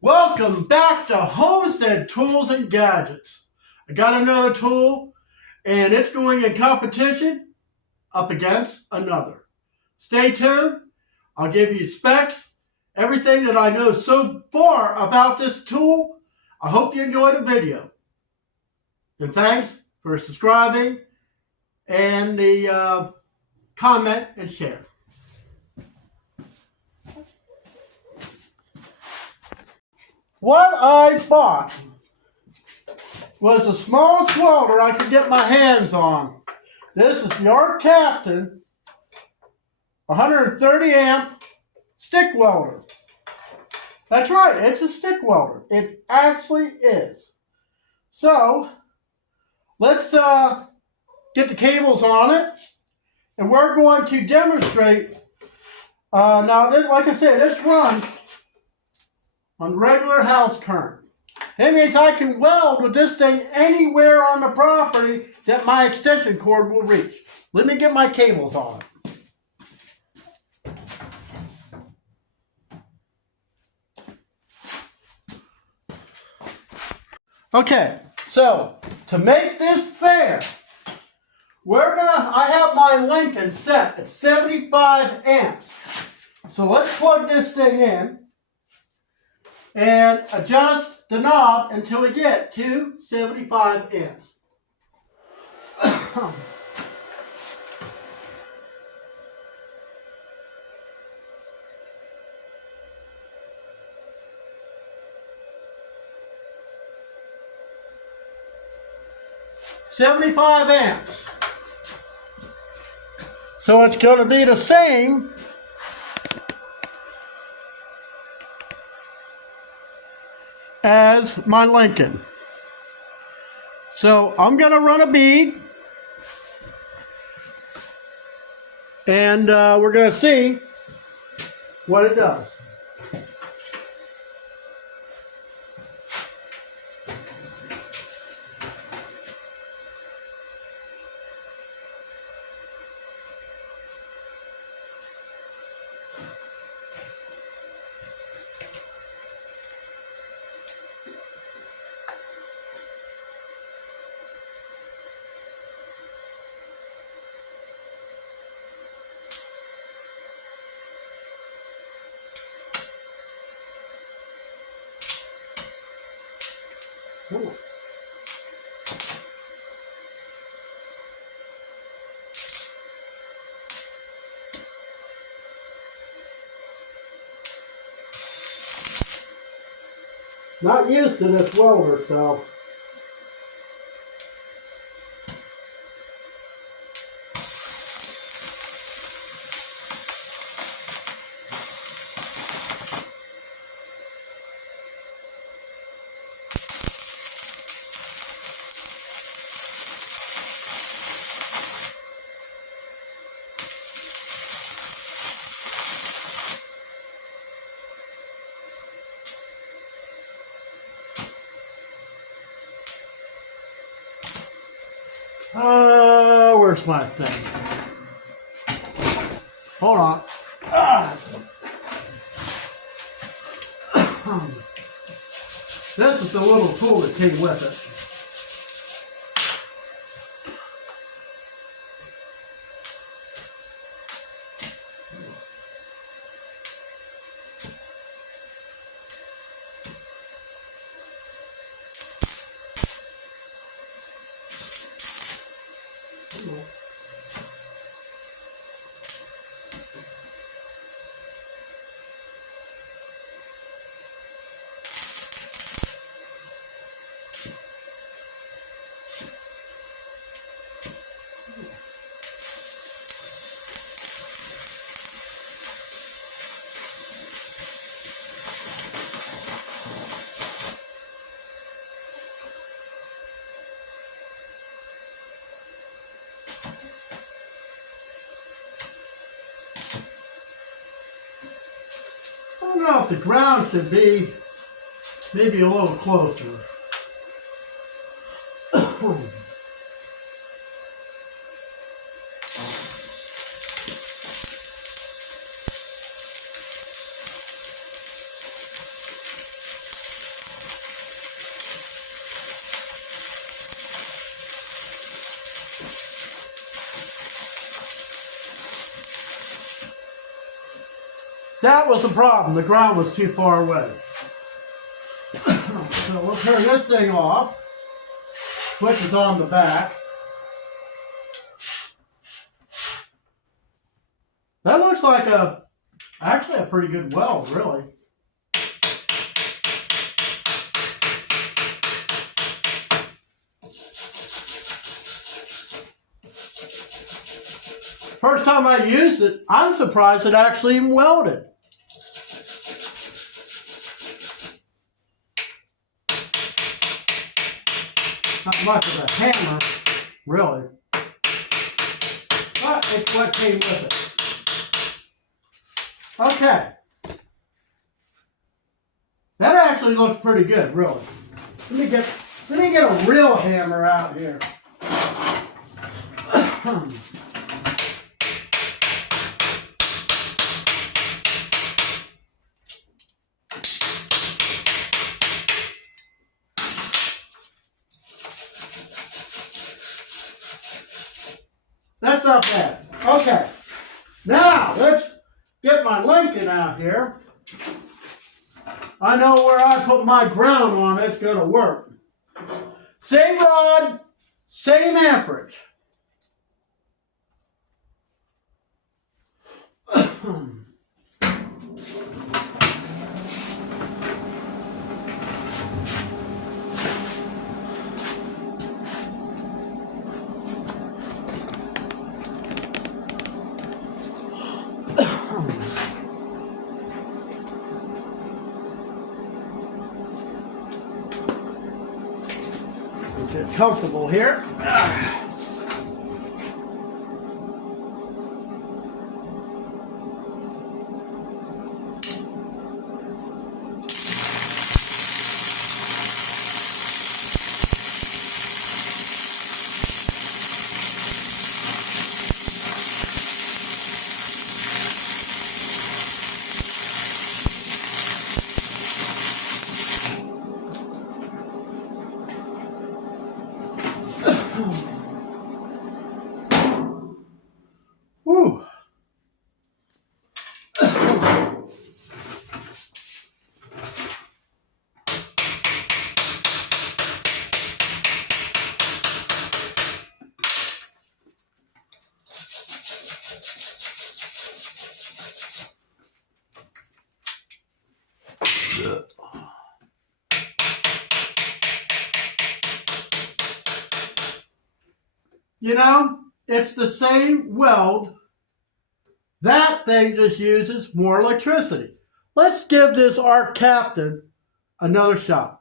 Welcome back to Homestead Tools and Gadgets. I got another tool and it's going in competition up against another. Stay tuned. I'll give you specs, everything that I know so far about this tool. I hope you enjoy the video. And thanks for subscribing and the comment and share. What I bought was the smallest welder I could get my hands on. This is the arccaptain 130 amp stick welder. That's right, it's a stick welder. It actually is. So, let's get the cables on it, and we're going to demonstrate. Now, like I said, this runs on regular house current. That means I can weld with this thing anywhere on the property that my extension cord will reach. Let me get my cables on it. Okay, so to make this fair, I have my Lincoln set at 75 amps. So let's plug this thing in and adjust the knob until we get to 75 amps. $75 amps. So it's going to be the same as my Lincoln. So I'm going to run a bead, and we're going to see what it does. Ooh. Not used to this welder, so where's my thing? Hold on. This is the little tool that came with it. I don't know if the ground should be maybe a little closer. That was the problem. The ground was too far away. So we'll turn this thing off. Switch is on the back. That looks like actually a pretty good weld, really. First time I used it, I'm surprised it actually even welded. Not much of a hammer, really. But it's what came with it. Okay. That actually looks pretty good, really. Let me get a real hammer out here. That's not bad. Okay. Now, let's get my Lincoln out here. I know where I put my ground on, it's going to work. Same rod, same amperage. Get comfortable here. Whew. You know, it's the same weld. That thing just uses more electricity. Let's give this arccaptain another shot.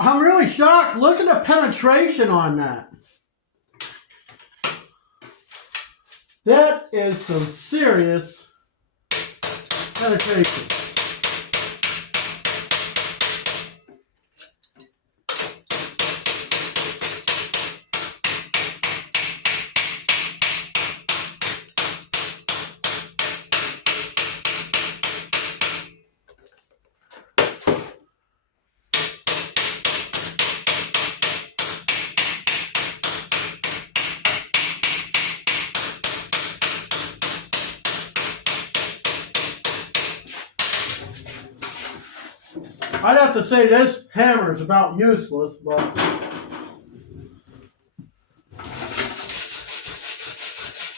I'm really shocked. Look at the penetration on that. That is some serious penetration. I'd have to say this hammer is about useless, but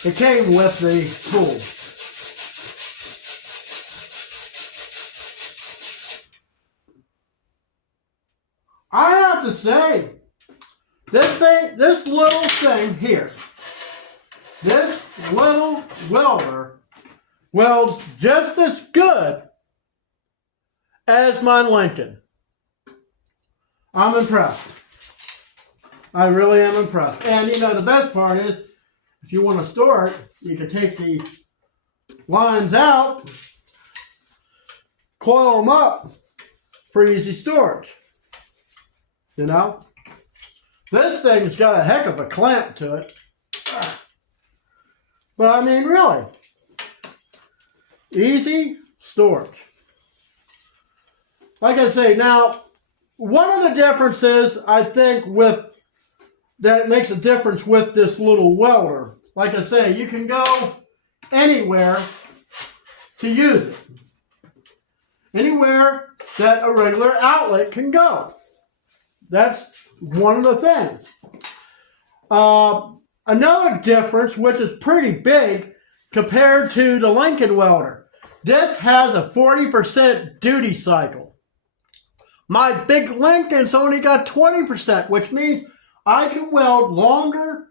it came with the tool. I have to say, this little thing here, this little welder welds just as good as my Lincoln. I'm impressed. I really am impressed. And you know, the best part is, if you want to store it, you can take the lines out, coil them up for easy storage. You know, this thing's got a heck of a clamp to it. But I mean, really, easy storage. Like I say, now, one of the differences I think that makes a difference with this little welder, like I say, you can go anywhere to use it. Anywhere that a regular outlet can go. That's one of the things. Another difference, which is pretty big compared to the Lincoln welder, this has a 40% duty cycle. My big Lincoln's only got 20%, which means I can weld longer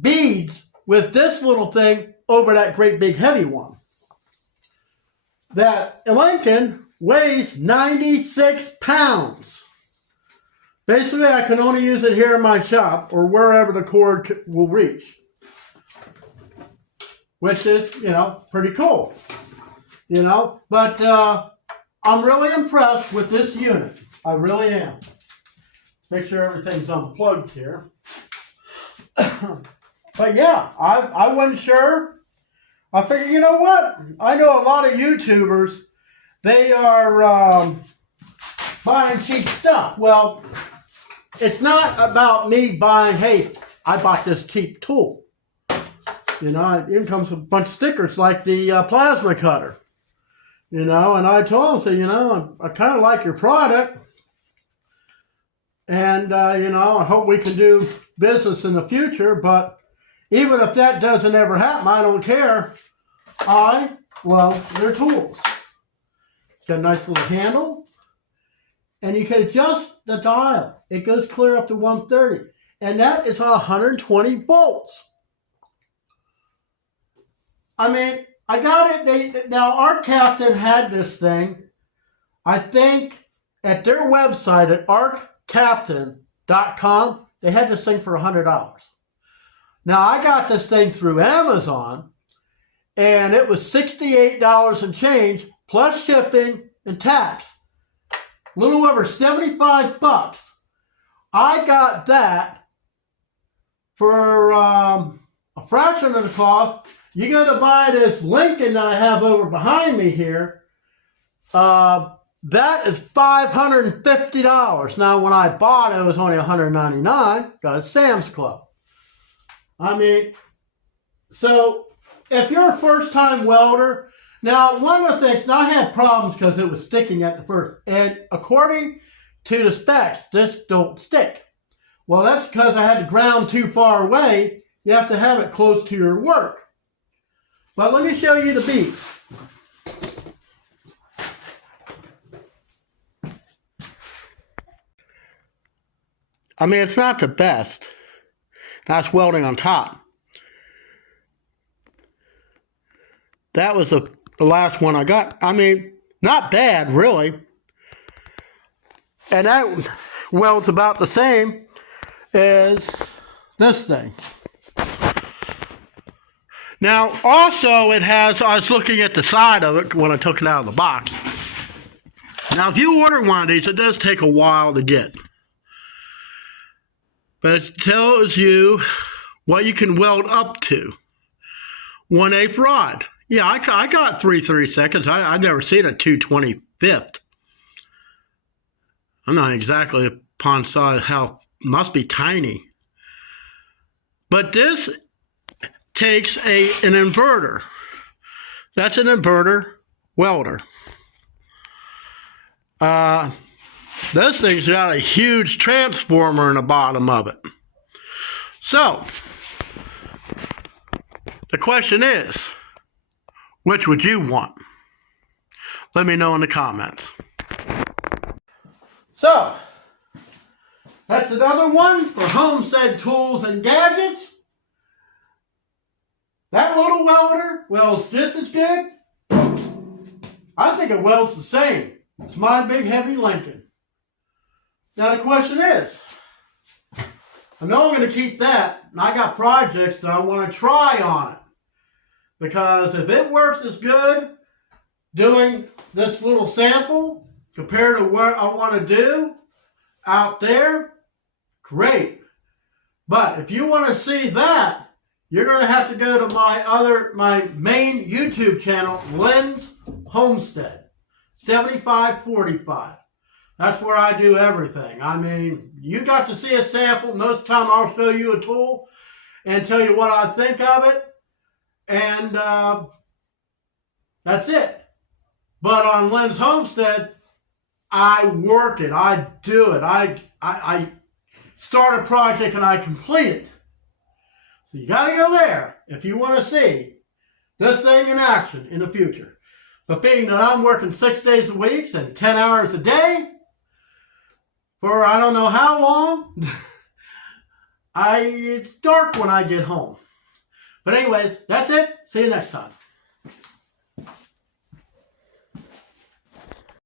beads with this little thing over that great big heavy one. That Lincoln weighs 96 pounds. Basically, I can only use it here in my shop or wherever the cord will reach. Which is, you know, pretty cool. You know, but I'm really impressed with this unit. I really am. Make sure everything's unplugged here. But yeah, I wasn't sure. I figured, you know what? I know a lot of YouTubers, they are buying cheap stuff. Well, it's not about me buying, hey, I bought this cheap tool. You know, it comes with a bunch of stickers like the plasma cutter. You know, and I told him, so, you know, I kind of like your product. And, you know, I hope we can do business in the future. But even if that doesn't ever happen, I don't care. I love their tools. It's got a nice little handle. And you can adjust the dial. It goes clear up to 130. And that is 120 volts. I mean, I got it. Now, arccaptain had this thing, I think, at their website at arccaptain.com. They had this thing for $100. Now, I got this thing through Amazon, and it was $68 and change, plus shipping and tax. A little over 75 bucks. I got that for a fraction of the cost. You got to buy this Lincoln that I have over behind me here. That is $550. Now, when I bought it, it was only $199. Got a Sam's Club. I mean, so if you're a first-time welder, now one of the things, now I had problems because it was sticking at the first, and according to the specs, this don't stick. Well, that's because I had the ground too far away. You have to have it close to your work. But let me show you the beads. I mean, it's not the best. That's welding on top. That was the last one I got. I mean, not bad, really. And that welds about the same as this thing. Now, also, it has, I was looking at the side of it when I took it out of the box. Now, if you order one of these, it does take a while to get. But it tells you what you can weld up to. 1/8 rod. Yeah, I got 3/32. I've never seen a 2/25. I'm not exactly upon size how, must be tiny. But this takes an inverter. That's an inverter welder. This thing's got a huge transformer in the bottom of it. So, the question is, which would you want? Let me know in the comments. So, that's another one for homestead tools and gadgets. That little welder welds just as good. I think it welds the same. It's my big heavy Lincoln. Now the question is, I know I'm going to keep that, and I got projects that I want to try on it. Because if it works as good doing this little sample compared to what I want to do out there, great. But if you want to see that, you're going to have to go to my main YouTube channel, Lynn's Homestead, 7545. That's where I do everything. I mean, you got to see a sample. Most of the time I'll show you a tool and tell you what I think of it. And that's it. But on Lynn's Homestead, I work it. I do it. I start a project and I complete it. So you got to go there if you want to see this thing in action in the future. But being that I'm working 6 days a week and 10 hours a day for I don't know how long, it's dark when I get home. But anyways, that's it. See you next time.